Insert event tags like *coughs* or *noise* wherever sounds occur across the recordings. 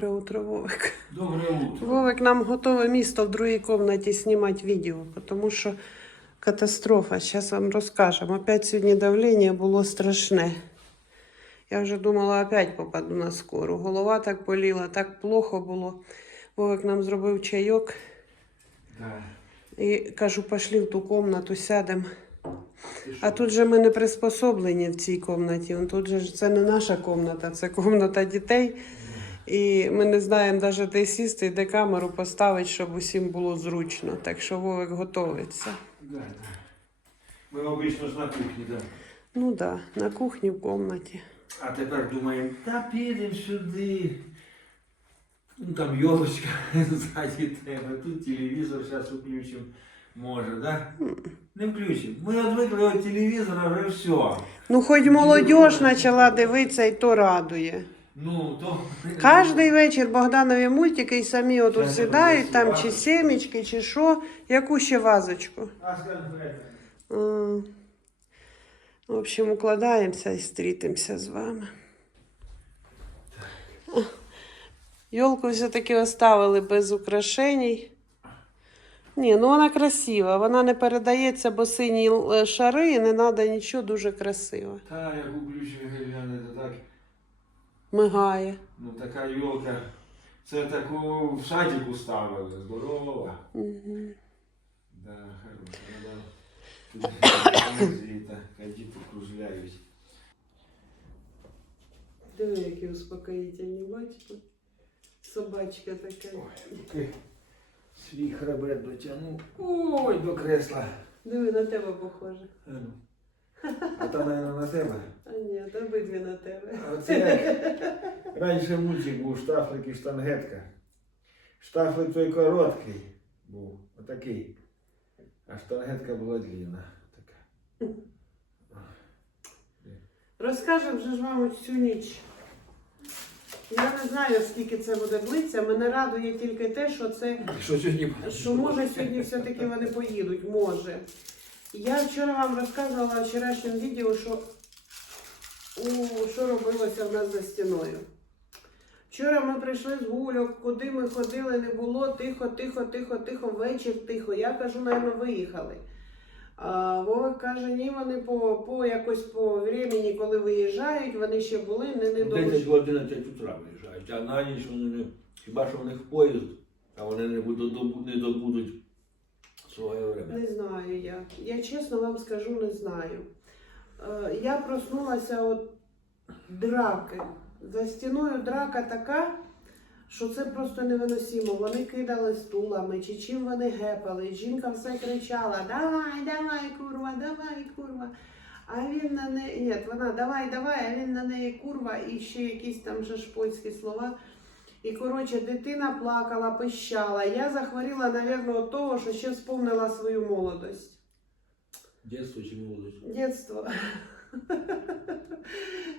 Добре утро, Вовик. Доброе утро. Вовик нам готове місто в другій кімнаті знімати відео, тому що катастрофа. Зараз вам розкажемо. Опять сьогодні давлення було страшне. Я вже думала, опять попаду на скору. Голова так боліла, так плохо було. Вовик нам зробив чайок Да. і кажу, пошли в ту кімнату, сядемо. А тут же ми не приспособлені в цій кімнаті. Тут же це не наша кімната, це кімната дітей. І ми не знаємо навіть де сісти і де камеру поставити, щоб усім було зручно. Так що Вовик готовиться. Да, да. Ми обично ж на кухні, да. Ну так, да, на кухні в кімнаті. А тепер думаємо, та підемо сюди. Ну там йолочка ззаді *laughs* тебе, тут телевізор зараз включимо. Може, да? Не включимо. Ми відвикли від телевізора, вже все. Ну, хоч молодь почала дивитися, і то радує. Ну, то... *laughs* Кожний вечір Богданові мультики і самі отут сідають, там чи семечки, чи що, яку ще вазочку. М. В общем, укладаємося і стрітимося з вами. Йолку все-таки оставили без украшень. Ні, ну вона красива. Вона не передається, бо сині е, шари, і не треба нічого дуже красиво. Та, як включимо глянути, то так. Мигає. Ну така йолка. Це таку в садіку ставили, здорова. Угу. Да, хорошо. Да. *coughs* Діти кружляють. Диви, які успокоїтельні бачите. Собачка така. Ой, поки свій хребет дотягнув. Ой, до кресла. Диви, на тебе похоже. А ну. А мабуть, на тебе. А ні, та обидві на тебе. А Це як раніше мультик був штафлик і штангетка. Штафлик той короткий був, отакий. А штангетка була длинна. Така. Розкажемо вже ж вам цю ніч. Я не знаю, скільки це буде длитися. Мене радує тільки те, що це Що сьогодні? що може сьогодні все-таки вони поїдуть. Може. Я вчора вам розказувала в вчорашньому відео, що, у, що робилося в нас за стіною. Вчора ми прийшли з гульок, куди ми ходили, не було, тихо, тихо, тихо, тихо, вечір, тихо. Я кажу, напевно, виїхали. А Вовик каже, ні, вони по, по якось по времени, коли виїжджають, вони ще були не, не довго. 10 в 11 утра виїжджають, а на ніч вони не. Хіба що в них поїзд, а вони не добудуть своє время. Не знаю я. Я чесно вам скажу, не знаю. Е, я проснулася от драки. За стіною драка така, що це просто невиносимо. Вони кидали стулами, чи чим вони гепали. Жінка все кричала: Давай, давай, курва, давай, курва. А він на неї, ні, вона давай, давай, а він на неї курва і ще якісь там же шпольські слова. І коротше, дитина плакала, пищала. Я захворіла, напевно, від того, що ще вспомнила свою молодость. Дєтство чи молодость? Дєтство.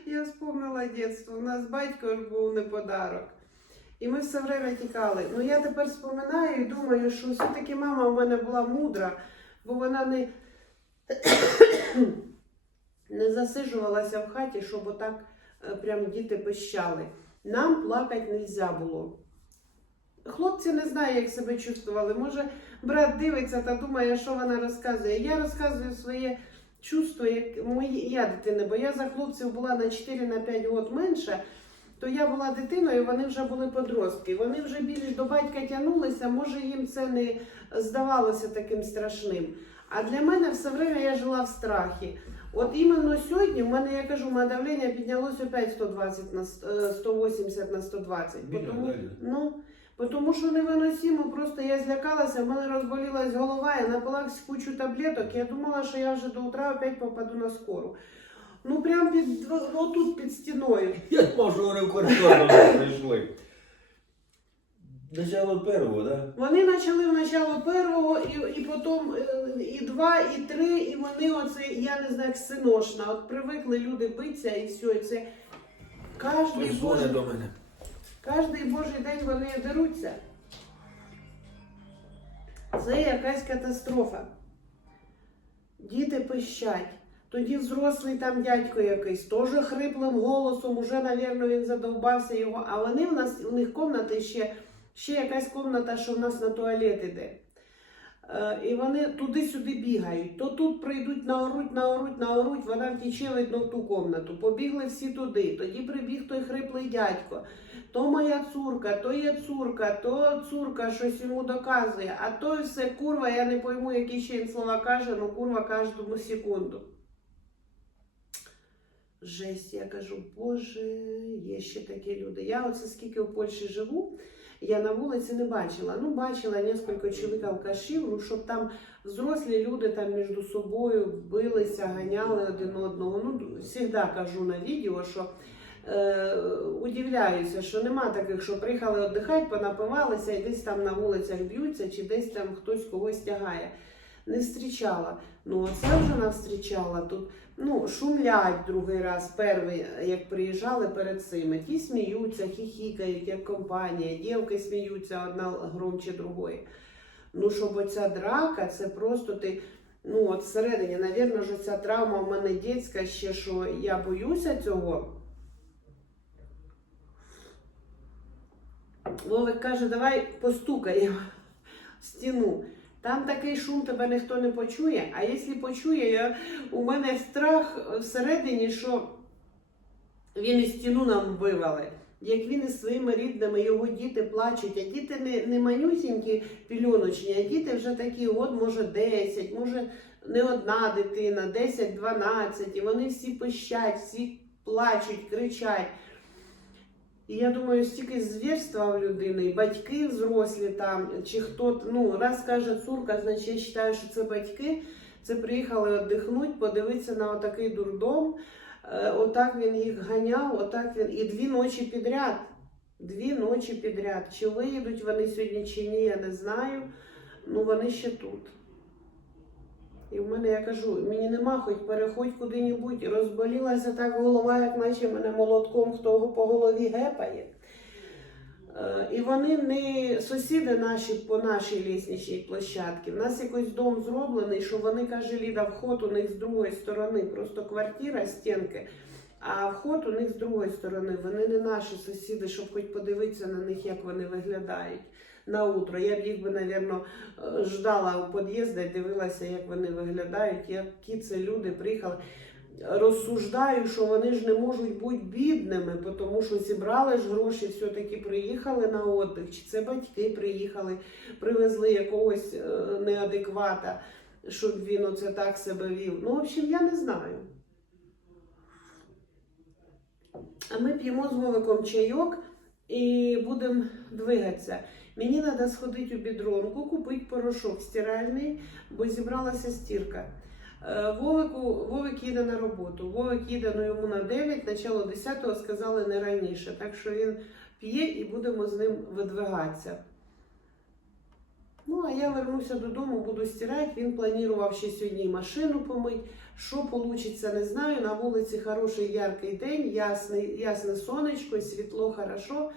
Я вспомнила дєтство. У нас батько ж був не подарок. І ми все время тікали. Ну я тепер споминаю і думаю, що все-таки мама в мене була мудра, бо вона не, *coughs* не засижувалася в хаті, щоб отак е, прям діти пищали. Нам плакати не можна було. Хлопці не знаю, як себе чувствували. Може, брат дивиться та думає, що вона розказує. Я розказую своє чувство, як мої, я дитина, бо я за хлопців була на 4-5 років менше, то я була дитиною, вони вже були подростки. Вони вже більш до батька тягнулися, може їм це не здавалося таким страшним. А для мене все время я жила в страхі. От іменно сьогодні в мене, я кажу, моє давлення піднялося опять 120 на с- е, 180 на 120. Біля, Тому, далі. ну, тому що невиносимо, просто я злякалася, в мене розболілась голова, я напилась кучу таблеток, я думала, що я вже до утра опять попаду на скору. Ну прям під отут під стіною. *laughs* Я думав, що вони в квартиру прийшли. Начало першого, да? Вони почали в начало першого, і, і потім е, і два, і три, і вони оце, я не знаю, як синошна. От привикли люди битися і все. І це кожний божий, до мене. кожний божий день вони деруться. Це якась катастрофа. Діти пищать. Тоді взрослий там дядько якийсь, теж хриплим голосом, уже, навірно, він задовбався його. А вони в нас, у них комнати ще, ще якась комната, що в нас на туалет іде. Е, І вони туди-сюди бігають. То тут прийдуть наоруть, наоруть, наоруть, вона втіче, видно, в ту комнату. Побігли всі туди. Тоді прибіг той хриплий дядько. То моя цурка, то є цурка, то цурка щось йому доказує. А то все курва, я не пойму, які ще він слова каже, ну курва кожну секунду. Жесть, я кажу, боже, є ще такі люди. Я оце скільки в Польщі живу, я на вулиці не бачила. Ну, бачила кілька чоловік алкашів, ну, щоб там взрослі люди там між собою билися, ганяли один одного. Ну, завжди кажу на відео, що е, удивляюся, що нема таких, що приїхали віддихати, понапивалися і десь там на вулицях б'ються, чи десь там хтось когось тягає. Не зустрічала. Ну, оце вже навстрічала. Тут ну, шумлять другий раз, перший, як приїжджали перед цими. Ті сміються, хіхікають, як компанія, дівки сміються одна громче другої. Ну, щоб оця драка, це просто ти. Ну, от всередині, навірно, ж ця травма в мене дітська ще, що я боюся цього. Вовик каже, давай постукаємо в стіну. Там такий шум тебе ніхто не почує, а якщо почує, я, у мене страх всередині, що він і стіну нам вивали. Як він із своїми рідними, його діти плачуть, а діти не, не манюсінькі пільоночні, а діти вже такі, от, може, 10, може, не одна дитина, 10-12, і вони всі пищать, всі плачуть, кричать. І я думаю, стільки звірства в людини, батьки взрослі там, чи хто, ну, раз каже цурка, значить я вважаю, що це батьки. Це приїхали віддихнути, подивитися на отакий дурдом. Е, Отак він їх ганяв, отак він. І дві ночі підряд. Дві ночі підряд. Чи виїдуть вони сьогодні, чи ні, я не знаю. Ну вони ще тут. І в мене я кажу, мені нема, хоч переходь куди-небудь. Розболілася так голова, як наче мене молотком хто по голові гепає. Е, І вони не сусіди наші по нашій лісничній площадці. У нас якийсь дом зроблений, що вони каже, Ліда, вход у них з другої сторони, просто квартира, стінки. А вход у них з другої сторони. Вони не наші сусіди, щоб хоч подивитися на них, як вони виглядають на утро. Я б їх би, напевно, ждала у під'їзді, дивилася, як вони виглядають, які це люди приїхали. Розсуждаю, що вони ж не можуть бути бідними, тому що зібрали ж гроші, все-таки приїхали на отдих, чи це батьки приїхали, привезли якогось е, неадеквата, щоб він оце так себе вів. Ну, в общем, я не знаю. А ми п'ємо з Вовиком чайок і будемо двигатися. Мені треба сходити у бідронку, купити порошок стиральний, бо зібралася стірка. Е, Вовику, Вовик їде на роботу. Вовик їде ну, йому на 9, начало 10 сказали не раніше. Так що він п'є і будемо з ним видвигатися. Ну, а я вернуся додому, буду стирати. Він планував ще сьогодні машину помити. Що вийде, не знаю. На вулиці хороший яркий день, ясний, ясне сонечко, світло хорошо.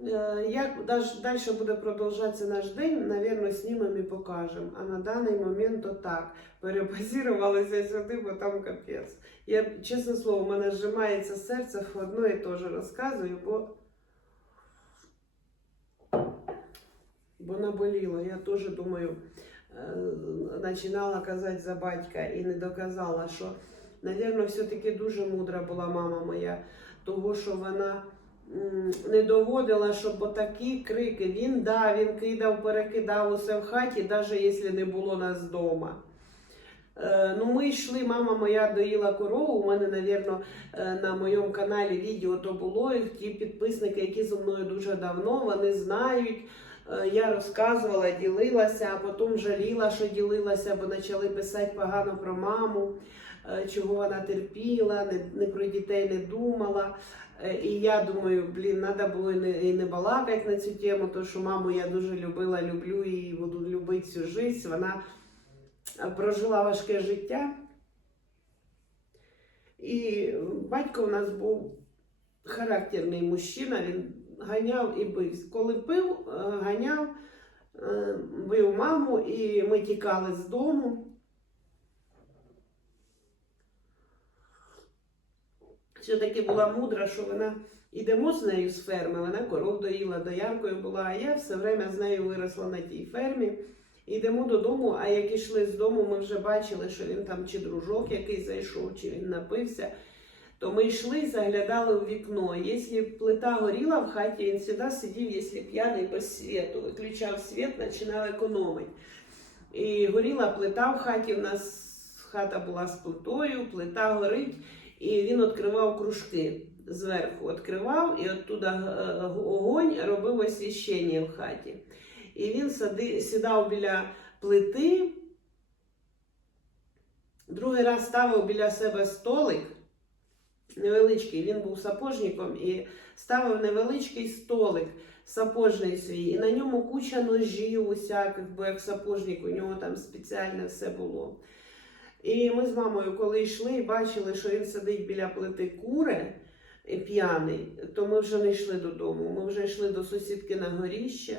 Е, Як далі буде продовжатися наш день, напевно, знімемо і покажемо. А на даний момент то так. Перебазірувалися сюди, бо там капець. Я, чесне слово, у мене зжимається серце, в одно і теж розказую, бо, бо наболіло. Я теж думаю, е, починала казати за батька і не доказала, що, напевно, все-таки дуже мудра була мама моя, того, що вона не доводила, щоб отакі крики. Він да, він кидав, перекидав усе в хаті, навіть якщо не було нас вдома. Е, Ну, ми йшли, мама моя доїла корову. У мене, навірно, е, на моєму каналі відео то було. І ті підписники, які зі мною дуже давно, вони знають. Е, Я розказувала, ділилася, а потім жаліла, що ділилася, бо почали писати погано про маму, чого вона терпіла, не про дітей не думала. Е, І я думаю, блін, треба було і не, і не балакати на цю тему, тому що маму я дуже любила, люблю і буду любити всю життя. Вона е, прожила важке життя. І батько у нас був характерний мужчина, він ганяв і бив. Коли пив, е, ганяв, бив маму, і ми тікали з дому. Все-таки була мудра, що вона йдемо з нею з ферми, вона коров доїла, дояркою була, а я все время з нею виросла на тій фермі. Йдемо додому, а як ішли з дому, ми вже бачили, що він там чи дружок який зайшов, чи він напився. То ми йшли заглядали у вікно. Якщо плита горіла в хаті, він завжди сидів, якщо п'яний без світу, виключав світ, починав економити. І горіла плита в хаті. У нас хата була з плитою, плита горить, і він відкривав кружки зверху. Відкривав і оттуда е, огонь робив освіщення в хаті. І він сади, сідав біля плити. Другий раз ставив біля себе столик невеличкий, він був сапожником і ставив невеличкий столик сапожний свій, і на ньому куча ножів усяких, бо як сапожник, у нього там спеціальне все було. І ми з мамою, коли йшли і бачили, що він сидить біля плити кури і п'яний, то ми вже не йшли додому. Ми вже йшли до сусідки на горіще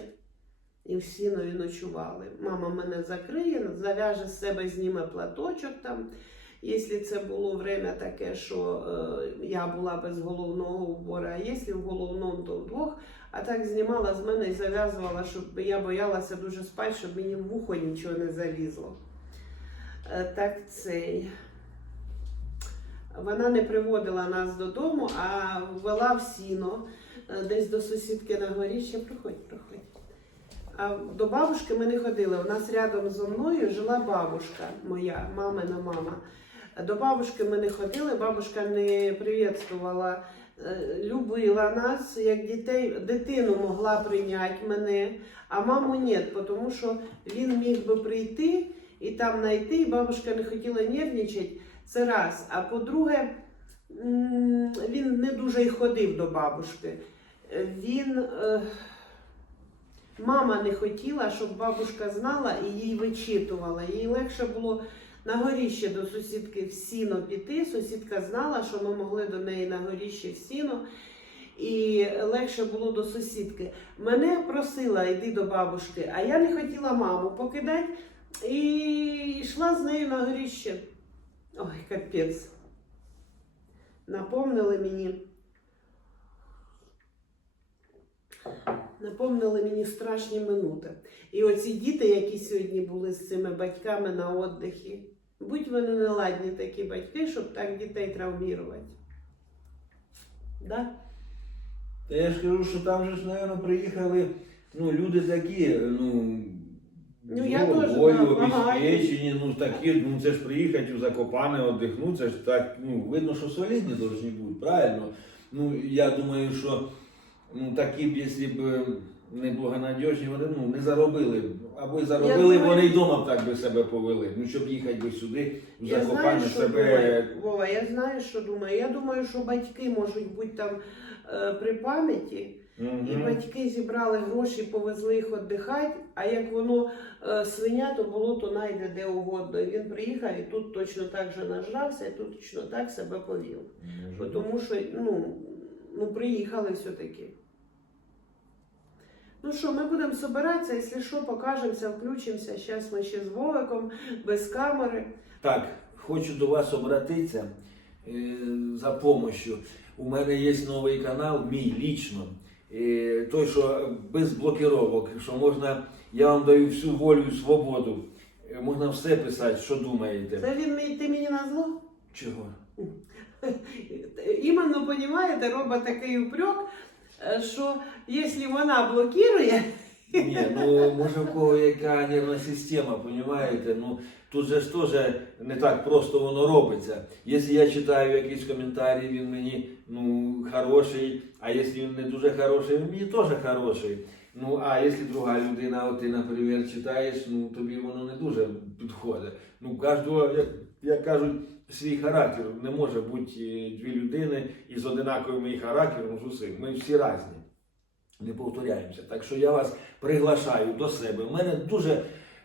і в сінові ночували. Мама мене закриє, зав'яже з себе, зніме платочок там. Якщо це було время таке, що е, я була без головного убора, а якщо в головному, то вдвох, а так знімала з мене і зав'язувала, щоб я боялася дуже спати, щоб мені в вухо нічого не залізло. Е, так цей. Вона не приводила нас додому, а ввела в сіно е, десь до сусідки на горіще. Проходь, проходь. А до бабушки ми не ходили. У нас рядом зі мною жила бабушка моя, мамина мама. До бабушки ми не ходили, бабушка не привітствувала, е, любила нас як дітей. Дитину могла прийняти мене, а маму ні, тому що він міг би прийти і там знайти, і бабушка не хотіла нервничати. Це раз. А по-друге, він не дуже й ходив до бабушки. Він. е, Мама не хотіла, щоб бабушка знала і їй вичитувала. Їй легше було на горіще до сусідки в сіно піти. Сусідка знала, що ми могли до неї на горіще в сіно. І легше було до сусідки. Мене просила йди до бабушки, а я не хотіла маму покидати і йшла з нею на горіще. Ой, капець. Напомнили мені. Напомнили мені страшні минути. І оці діти, які сьогодні були з цими батьками на віддихі, будь вони неладні такі батьки, щоб так дітей травмувати. Да? Та я ж кажу, що там же ж, мабуть, приїхали ну, люди такі, ну, Ну, я теж, багаті. ну такі, ну це ж приїхати в Закопане, віддихнути, це ж так, ну, видно, що солідні повинні бути, правильно? Ну, я думаю, що ну, такі б, якщо б не благонадіжні, вони ну, не заробили. б. Або й заробили, думаю- вони й вдома б так би себе повели. Ну, щоб їхати би сюди, в Я знаю, Закопане що себе. думаю. Вова, я знаю, що думаю. Я думаю, що батьки можуть бути там е, при пам'яті. І батьки зібрали гроші, повезли їх віддихати, а як воно е, свиня, то було, то найде де угодно. І він приїхав і тут точно так же нажрався, і тут точно так себе повів. Бо Тому що ну, ну, приїхали все-таки. Ну що, ми будемо збиратися, якщо що, покажемося, включимося. Зараз ми ще з Вовиком, без камери. Так, хочу до вас обратитися е, за допомогою. У мене є новий канал, мій лічно. Той, що без блокировок, що можна, я вам даю всю волю і свободу. Е, Можна все писати, що думаєте. Це він ти мені назвав? Чого? Іменно, розумієте, робить такий упрек, е, що якщо вона блокує, Ні, ну може в кого яка нервна система, понімаєте? Ну тут же ж теж не так просто воно робиться. Якщо я читаю якийсь коментарі, він мені ну хороший, а якщо він не дуже хороший, він мені теж хороший. Ну а якщо друга людина, от ти, наприклад, читаєш, ну тобі воно не дуже підходить. Ну, кожного, як, як кажуть, свій характер. Не може бути е, дві людини із одинаковим характером з усім. Ми всі різні. Не повторяємося. Так що я вас приглашаю до себе. У мене дуже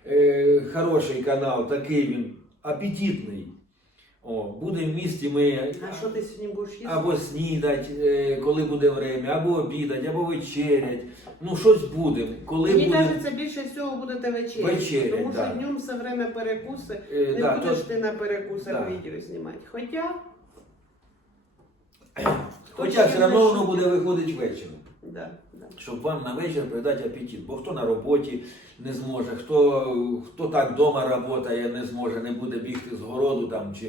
е, хороший канал, такий він апетитний. О, буде в місті ми а що ти сьогодні будеш їсти? або снідать, е, коли буде время, або обідать, або вечерять. Ну, щось буде. Коли Мені буде. кажеться, більше всього будете вечеряти. Вечерять, тому що да. днем все время перекуси. е, Не да, будеш то- ти на перекусах Да. відео знімати. Хоча Хоча все одно воно буде виходити ввечері. Да, да. Щоб вам на вечір придати апетит. Бо хто на роботі не зможе, хто, хто так вдома працює, не зможе, не буде бігти з городу там чи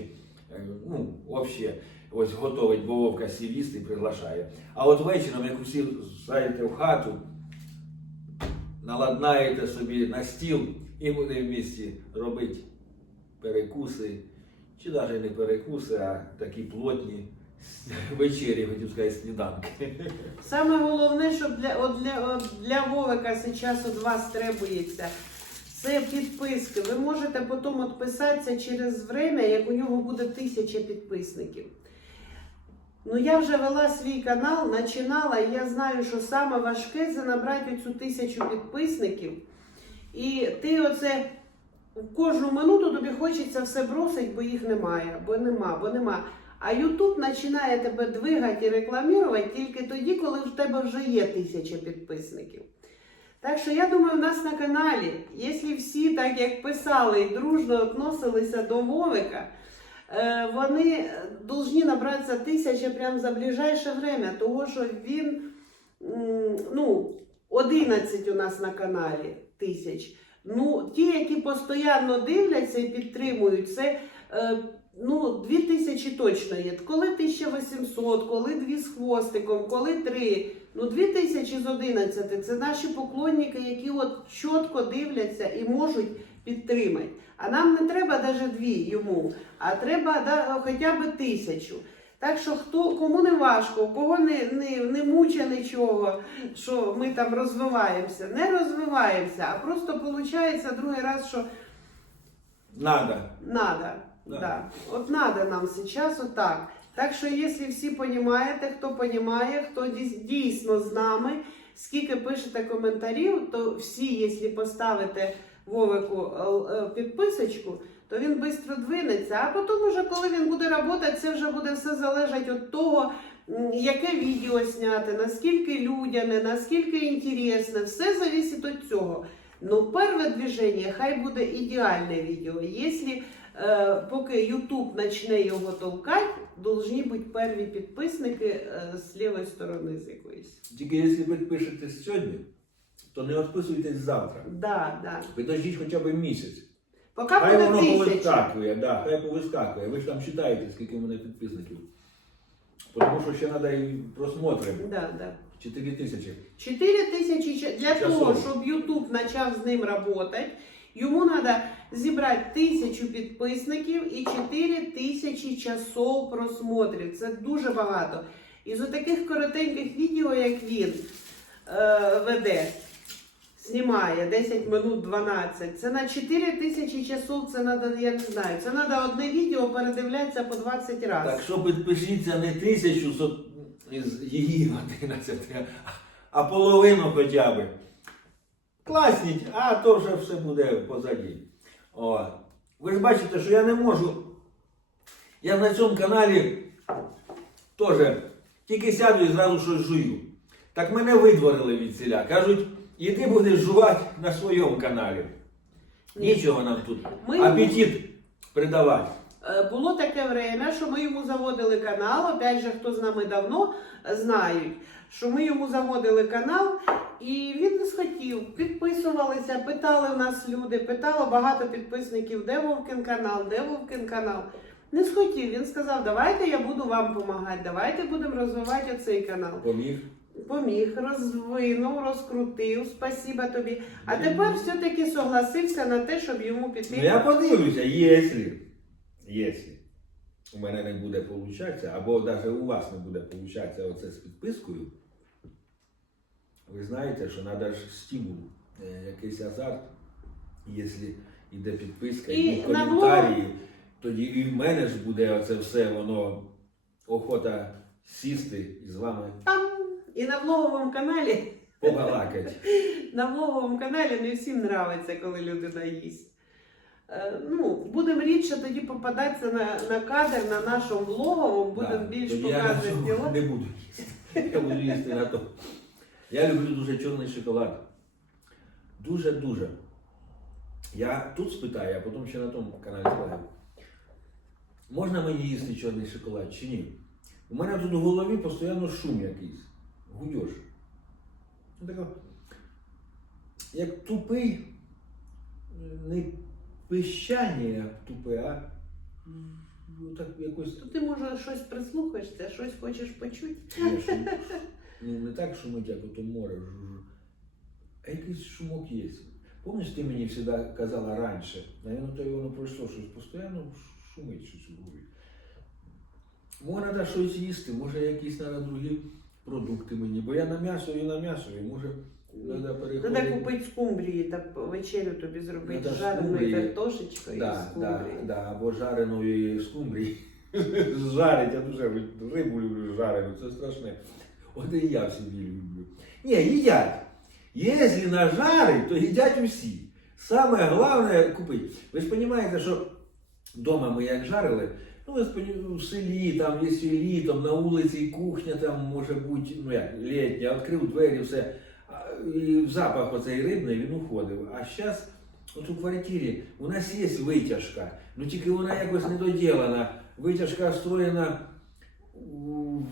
е, ну, взагалі ось готовить, бо вовка сівіст і приглашає. А от вечором, як усі зайдете в хату, наладнаєте собі на стіл і буде в місті робити перекуси, чи навіть не перекуси, а такі плотні *laughs* вечері, хотів сказати, сніданки. *laughs* Саме головне, що для, от для, от для Вовика зараз від вас требується, це підписки. Ви можете потім відписатися через время, як у нього буде тисяча підписників. Ну, я вже вела свій канал, починала, і я знаю, що саме важке це набрати цю тисячу підписників. І ти оце в кожну минуту тобі хочеться все бросити, бо їх немає, бо нема, бо нема. А Ютуб починає тебе двигати і рекламувати тільки тоді, коли в тебе вже є тисяча підписників. Так що я думаю, у нас на каналі, якщо всі так як писали і дружно відносилися до Вовика, е, вони повинні набратися тисяча прямо за ближайше время, того що він ну, 11 у нас на каналі тисяч. Ну, ті, які постійно дивляться і підтримують, це е, ну, 2 тисячі точно є. Коли 1800, коли 2 з хвостиком, коли 3. Ну, 2 з 11 це наші поклонники, які от чітко дивляться і можуть підтримати. А нам не треба навіть дві йому, а треба да, хоча б тисячу. Так що хто кому не важко, кого не, не, не муче нічого, що ми там розвиваємося, не розвиваємося, а просто виходить другий раз, що Надо. надо. Да. От надо нам сейчас вот так. Так що, якщо всі розумієте, хто розуміє, хто дійсно з нами, скільки пишете коментарів, то всі, якщо поставите Вовику е, е, підписочку, то він швидко двинеться. А потім, уже, коли він буде працювати, це вже буде все залежати від того, яке відео зняти, наскільки людяне, наскільки інтересне, все залежить від цього. Ну, перше движення хай буде ідеальне відео. Якщо поки YouTube почне його толкати, повинні бути перві підписники е, з лівої сторони з якоїсь. Тільки якщо підпишетесь сьогодні, то не відписуйтесь завтра. Да, да. Підождіть хоча б місяць. Поки Хай буде воно тисяча. повискакує, да, хай повискакує. Ви ж там читаєте, скільки в мене підписників. Тому що ще треба і просмотри. Да, да. 4 тисячі. 4 тисячі ча- для того, щоб YouTube почав з ним працювати, йому треба зібрати тисячу підписників і 4 тисячі часов просмотрів. Це дуже багато. Із таких коротеньких відео, як він е, веде, знімає 10 минут 12. Це на 4 тисячі часов, це треба, я не знаю, це треба одне відео передивлятися по 20 разів. Так що підпишіться не тисячу із її 11, а половину хоча б. Класніть, а то вже все буде позаді. О. Ви ж бачите, що я не можу. Я на цьому каналі теж тільки сяду і зразу щось жую. Так мене видворили від селя. Кажуть, іди будеш жувати на своєму каналі. Нічого нам тут. Ми йому- Апетит придавати. Е, Було таке время, що ми йому заводили канал. Опять же, хто з нами давно е, знають, що ми йому заводили канал, і він не схотів. Підписувалися, питали у нас люди, питало багато підписників, де Вовкин канал, де Вовкин канал. Не схотів. Він сказав, давайте я буду вам допомагати, давайте будемо розвивати оцей канал. Поміг. Поміг, розвинув, розкрутив, спасіба тобі. А тепер все-таки согласився на те, щоб йому піти. Ну я подивлюся, якщо, якщо у мене не буде получатися, або навіть у вас не буде получатися оце з підпискою, ви знаєте, що треба ж стимул, е, якийсь азарт, якщо йде підписка, І і на коментарі, тоді і в мене ж буде оце все, воно охота сісти і з вами Там і на влоговому каналі. побалакати. *laughs* На влоговому каналі не всім нравиться, коли людина їсть. Е, Ну, будемо рідше тоді попадатися на, на кадр на нашому влоговому, будемо Да, більш тоді я показувати. Не буду їсти. Я буду їсти на то. Я люблю дуже чорний шоколад. Дуже-дуже. Я тут спитаю, а потім ще на тому каналі спитаю. Можна мені їсти чорний шоколад чи ні? У мене тут в голові постійно шум якийсь. Гудьош. Ну, як тупий, не пищання тупе, а ну, так якось. То ти може щось прислухаєшся, щось хочеш почути. Шум, ну, не так шумить, як ото море. жужу. А якийсь шумок є. Помниш, ти мені завжди казала раніше, навіть то й воно пройшло, щось постійно шумить щось у голові. Може, треба щось їсти, може якісь треба другі продукти мені, бо я на м'ясо і на м'ясо, і може треба. Купити скумбрії та вечерю тобі зробити Надо жареною скумбрії. картошечкою Да, і да, скумбрії. да, або жареної скумбрії. Жарить, я дуже рибу люблю жарену, це страшне. От і я в собі люблю. Ні, їдять. Якщо нажарить, то їдять усі. Саме головне купити. Ви ж розумієте, що вдома ми як жарили, ну ви ж в селі, там, якщо літом, на вулиці кухня там може бути, ну як, літня, відкрив двері, все. Запах оцей рибний він уходив. А зараз От у квартирі у нас є витяжка, ну тільки вона якось недоділена. Витяжка встроєна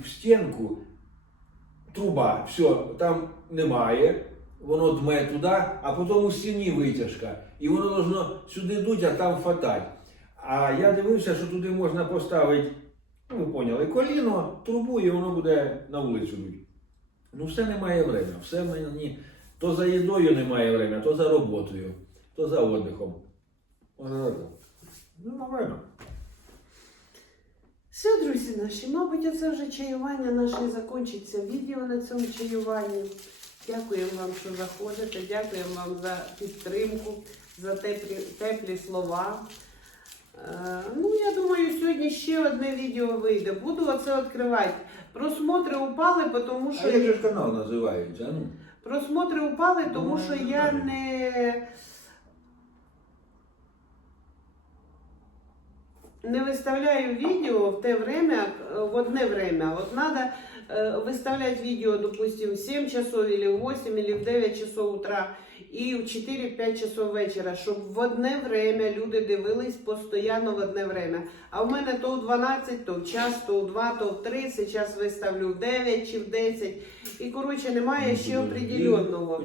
в стінку, труба, все, там немає, воно дме туди, а потім у стіні витяжка. І воно должно сюди дуть, а там фатать. А я дивився, що туди можна поставити, ну ви поняли, коліно, трубу, і воно буде на вулицю. Ну все немає время, все мені то за їдою немає время, то за роботою, то за віддихом. Ну. Все, друзі наші, мабуть, оце вже чаювання наше закінчиться. Відео на цьому чаюванні. Дякуємо вам, що заходите. Дякуємо вам за підтримку, за теплі, теплі слова. Е, ну, я думаю, сьогодні ще одне відео вийде. Буду оце відкривати. Просмотри упали, тому А що як же ж канал називається? Ну, просмотри упали, тому Ну, що я не. Не виставляю відео в те время, е, в одне время. Вот надо э, выставлять видео, допустим, в 7 часов или в 8 или в 9 часов утра і в 4-5 часов вечора, щоб в одне время люди дивились постійно в одне время. А в мене то в 12, то в час, то в 2, то в 3, зараз виставлю в 9 чи в 10. І коротше немає ну, ще определенного.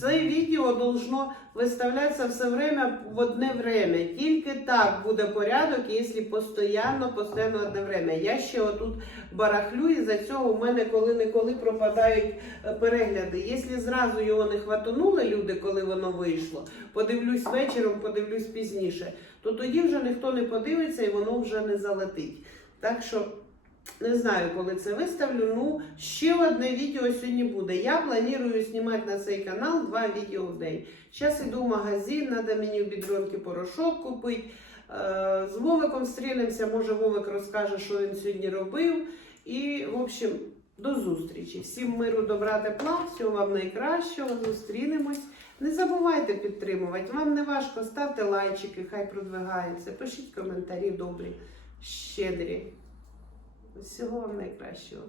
Це відео должно виставлятися все время в одне время. Тільки так буде порядок, якщо постійно, постійно одне время. Я ще отут барахлю, і за цього в мене коли-неколи пропадають е, перегляди. Якщо зразу його не хватанули люди, коли воно вийшло, подивлюсь вечором, подивлюсь пізніше, то тоді вже ніхто не подивиться і воно вже не залетить. Так що. Не знаю, коли це виставлю. Ну, ще одне відео сьогодні буде. Я планую знімати на цей канал два відео в день. Зараз іду в магазин, треба мені в бідронки порошок купити. Е, З Вовиком зустрінемося, може Вовик розкаже, що він сьогодні робив. І, в общем, до зустрічі. Всім миру, добра, тепла, всього вам найкращого. Зустрінемось. Не забувайте підтримувати. Вам не важко, ставте лайчики, хай продвигаються. Пишіть коментарі добрі, щедрі. Всього вам найкращого.